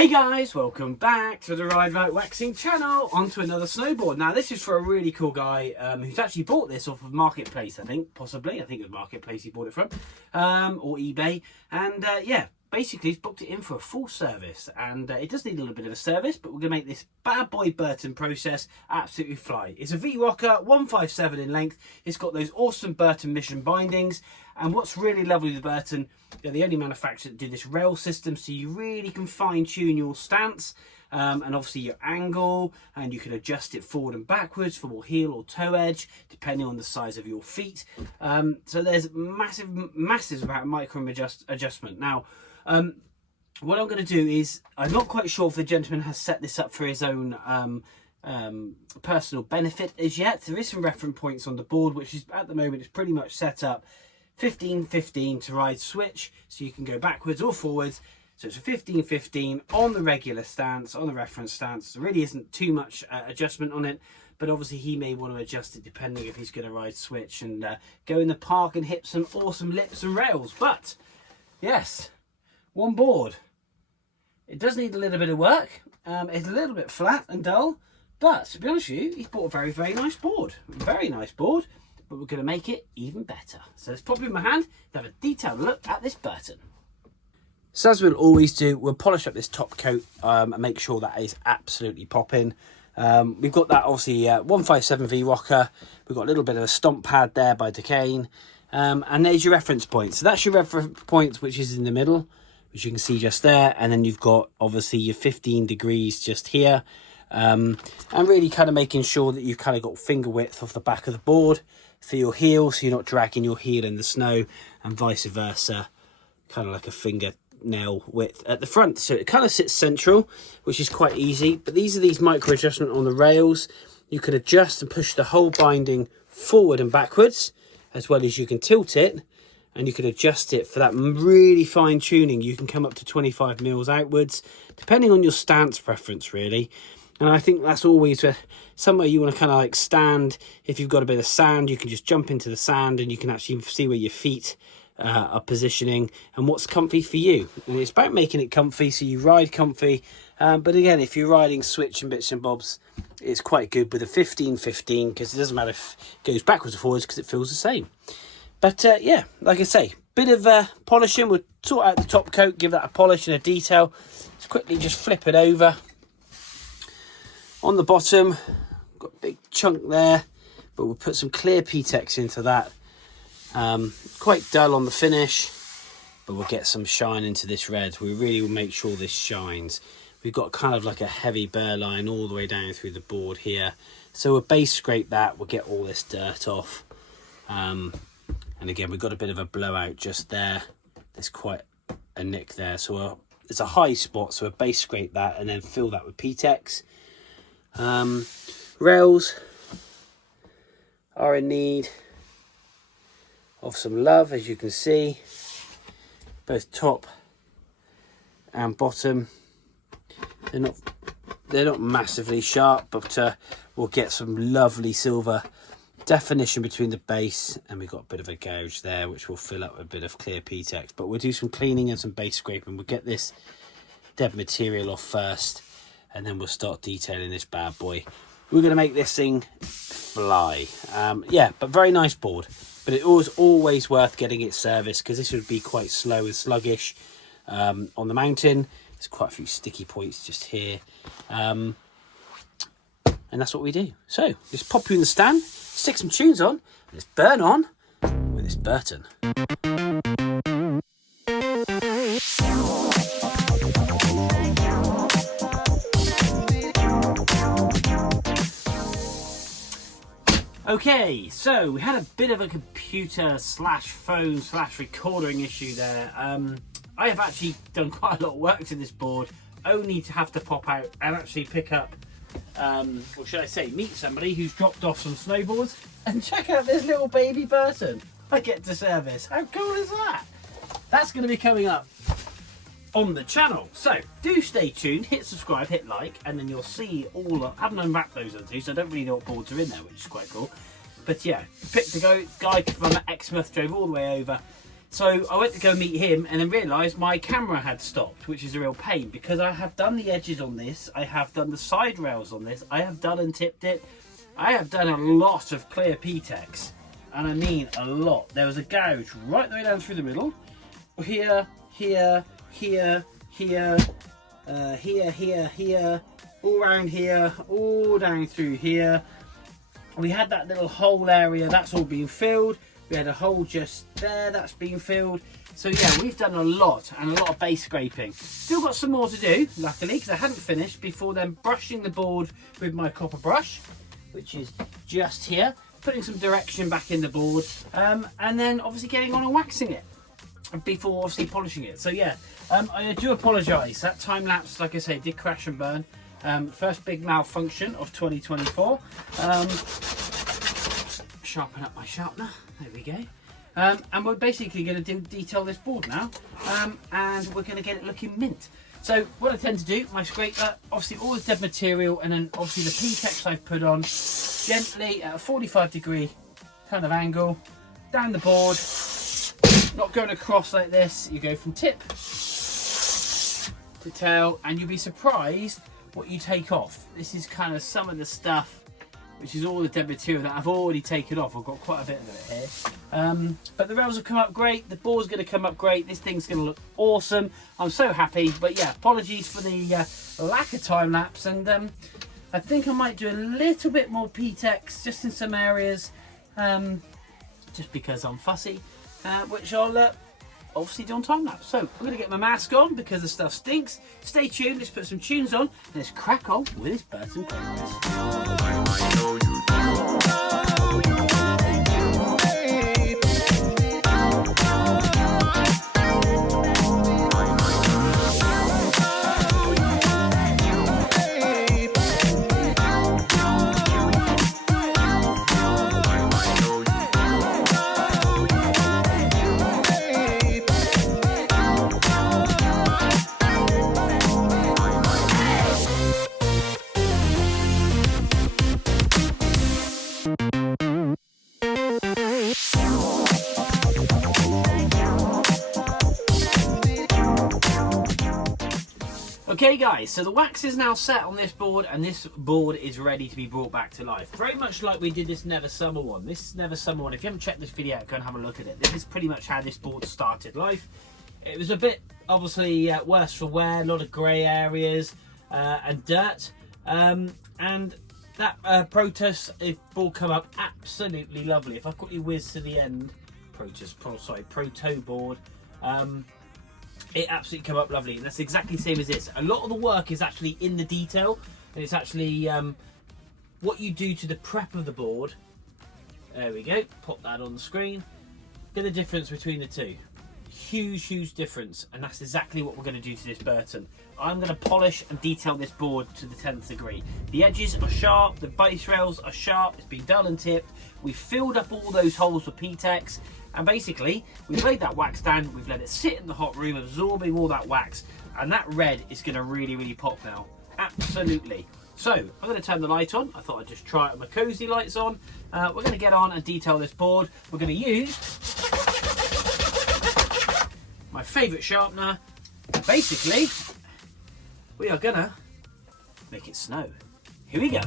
Hey guys, welcome back to the Ride Right Waxing channel, onto another snowboard. Now this is for a really cool guy who's actually bought this off of Marketplace, I think it was Marketplace he bought it from, or eBay, and yeah, basically he's booked it in for a full service, and it does need a little bit of a service, but we're going to make this bad boy Burton process absolutely fly. It's a V-Rocker, 157 in length, it's got those awesome Burton mission bindings, and what's really lovely with Burton, they're the only manufacturer that do this rail system, so you really can fine-tune your stance, and obviously your angle, and you can adjust it forward and backwards for more heel or toe edge, depending on the size of your feet. So there's massive amount of micro adjustment. Now, what I'm going to do is, I'm not quite sure if the gentleman has set this up for his own personal benefit as yet. There is some reference points on the board, which is at the moment is pretty much set up 15-15 to ride switch, so you can go backwards or forwards. So it's a 15-15 on the regular stance, on the reference stance. There really isn't too much adjustment on it, but obviously he may want to adjust it depending if he's going to ride switch and go in the park and hit some awesome lips and rails. But yes, one board. It does need a little bit of work. It's a little bit flat and dull, but to be honest with you, he's bought a very, very nice board. Very nice board, but we're going to make it even better. So let's pop it in my hand and have a detailed look at this Burton. So as we'll always do, we'll polish up this top coat and make sure that is absolutely popping. We've got that obviously 157 V-Rocker. We've got a little bit of a stomp pad there by Decane. And there's your reference point. So that's your reference point, which is in the middle, which you can see just there. And then you've got obviously your 15 degrees just here. And really kind of making sure that you've kind of got finger width off the back of the board for your heel, so you're not dragging your heel in the snow, and vice versa, kind of like a finger nail width at the front. So it kind of sits central, which is quite easy. But these are these micro adjustment on the rails. You can adjust and push the whole binding forward and backwards, as well as you can tilt it, and you can adjust it for that really fine tuning. You can come up to 25 mils outwards, depending on your stance preference really. And I think that's always somewhere you want to kind of like stand. If you've got a bit of sand, you can just jump into the sand and you can actually see where your feet are positioning and what's comfy for you. And it's about making it comfy so you ride comfy. But again, if you're riding switch and bits and bobs, it's quite good with a 15-15, because it doesn't matter if it goes backwards or forwards, because it feels the same. But yeah, like I say, bit of polishing. We'll sort out the top coat, give that a polish and a detail. Let's quickly just flip it over. On the bottom, got a big chunk there, but we'll put some clear P-Tex into that. Quite dull on the finish, but we'll get some shine into this red. We really will make sure this shines. We've got kind of like a heavy burr line all the way down through the board here. So we'll base scrape that, we'll get all this dirt off. And again, we've got a bit of a blowout just there. There's quite a nick there. So it's a high spot, so we'll base scrape that and then fill that with P-Tex. Rails are in need of some love, as you can see, both top and bottom. They're not massively sharp, but we'll get some lovely silver definition between the base, and we've got a bit of a gouge there which we'll fill up with a bit of clear P-Tex. But we'll do some cleaning and some base scraping. We'll get this dead material off first, and then we'll start detailing this bad boy. We're going to make this thing fly. Yeah, but very nice board. But it was always worth getting it serviced, because this would be quite slow and sluggish on the mountain. There's quite a few sticky points just here. And that's what we do. So, just pop you in the stand, stick some tunes on, and let's burn on with this Burton. Okay, so we had a bit of a computer slash phone slash recording issue there. I have actually done quite a lot of work to this board, only to have to pop out and actually pick up, or should I say meet somebody who's dropped off some snowboards, and check out this little baby Burton I get to service. How cool is that? That's going to be coming up on the channel, so do stay tuned, hit subscribe, hit like, and then you'll see all I haven't unwrapped those until, so I don't really know what boards are in there, which is quite cool. But yeah, picked the guy from Exmouth, drove all the way over, So I went to go meet him and then realised my camera had stopped, which is a real pain because I have done the edges on this, I have done the side rails on this, I have done and tipped it, I have done a lot of clear P-Tex, and I mean a lot. There was a gouge right the way down through the middle, here, here, here, here, here, all around here, all down through here. We had that little hole area, that's all been filled. We had a hole just there, that's been filled. So yeah, we've done a lot and a lot of base scraping. Still got some more to do, luckily, because I hadn't finished before then brushing the board with my copper brush, which is just here, putting some direction back in the board, and then obviously getting on and waxing it before obviously polishing it. So yeah, I do apologise. That time lapse, like I say, did crash and burn. First big malfunction of 2024. Sharpen up my sharpener, there we go. And we're basically going to detail this board now, and we're going to get it looking mint. So what I tend to do, my scraper, obviously all the dead material, and then obviously the P-Tex I've put on gently at a 45-degree kind of angle down the board, not going across like this. You go from tip to tail, and you'll be surprised what you take off. This is kind of some of the stuff, which is all the dead material that I've already taken off. I've got quite a bit of it here. But the rails have come up great. The board's going to come up great. This thing's going to look awesome. I'm so happy. But yeah, apologies for the lack of time lapse. And I think I might do a little bit more P-Tex just in some areas, just because I'm fussy, which I'll obviously do on time lapse. So I'm going to get my mask on because the stuff stinks. Stay tuned. Let's put some tunes on and let's crack on with this Burton progress. Okay guys, so the wax is now set on this board and this board is ready to be brought back to life. Very much like we did this Never Summer one. This Never Summer one, if you haven't checked this video out, go and have a look at it. This is pretty much how this board started life. It was a bit, obviously, worse for wear, a lot of grey areas and dirt. And that Proto board come up absolutely lovely. If I quickly whiz to the end, Proto board. It absolutely come up lovely, and that's exactly the same as this. A lot of the work is actually in the detail, and it's actually what you do to the prep of the board. There we go, pop that on the screen. Get the difference between the two. Huge difference, and that's exactly what we're going to do to this Burton. I'm going to polish and detail this board to the 10th degree. The edges are sharp, the base rails are sharp, it's been dull and tipped. We've filled up all those holes with P-Tex, and basically we've laid that wax down, we've let it sit in the hot room absorbing all that wax, and that red is going to really pop now. Absolutely. So I'm going to turn the light on. I thought I'd just try it with my cozy lights on. We're going to get on and detail this board. We're going to use my favourite sharpener. Basically, we are going to make it snow. Here we go.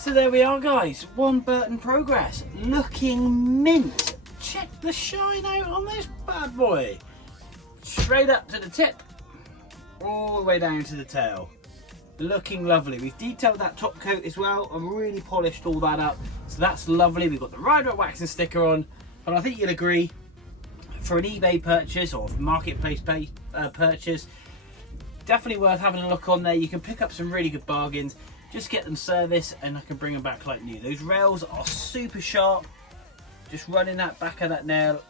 So there we are guys, one Burton progress, looking mint. Check the shine out on this bad boy. Straight up to the tip, all the way down to the tail. Looking lovely. We've detailed that top coat as well and really polished all that up. So that's lovely. We've got the Rider waxing sticker on, and I think you'll agree, for an eBay purchase or marketplace purchase, definitely worth having a look on there. You can pick up some really good bargains. Just get them serviced and I can bring them back like new. Those rails are super sharp. Just running that back of that nail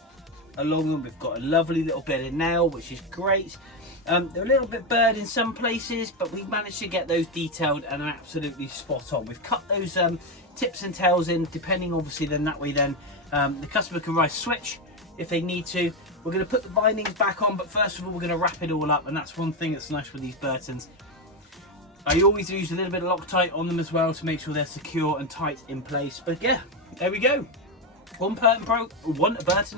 along them. We've got a lovely little bit of nail, which is great. They're a little bit burred in some places, but we've managed to get those detailed and are absolutely spot on. We've cut those tips and tails in, depending obviously, then that way then the customer can rise switch if they need to. We're going to put the bindings back on, but first of all we're going to wrap it all up, and that's one thing that's nice with these Burtons. I always use a little bit of Loctite on them as well to make sure they're secure and tight in place. But yeah, there we go. One Burton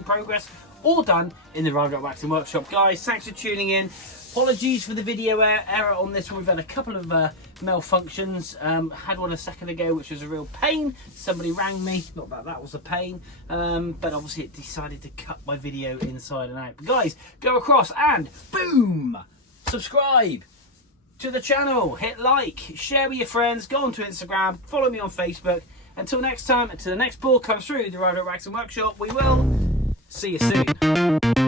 progress, all done in the Rider Waxing Workshop. Guys, thanks for tuning in. Apologies for the video error on this one. We've had a couple of malfunctions. Had one a second ago, which was a real pain. Somebody rang me, not that that was a pain, but obviously it decided to cut my video inside and out. But guys, go across and boom, subscribe to the channel, hit like, share with your friends, go onto Instagram, follow me on Facebook. Until next time, until the next board comes through the Rider Waxing Workshop, we will see you soon.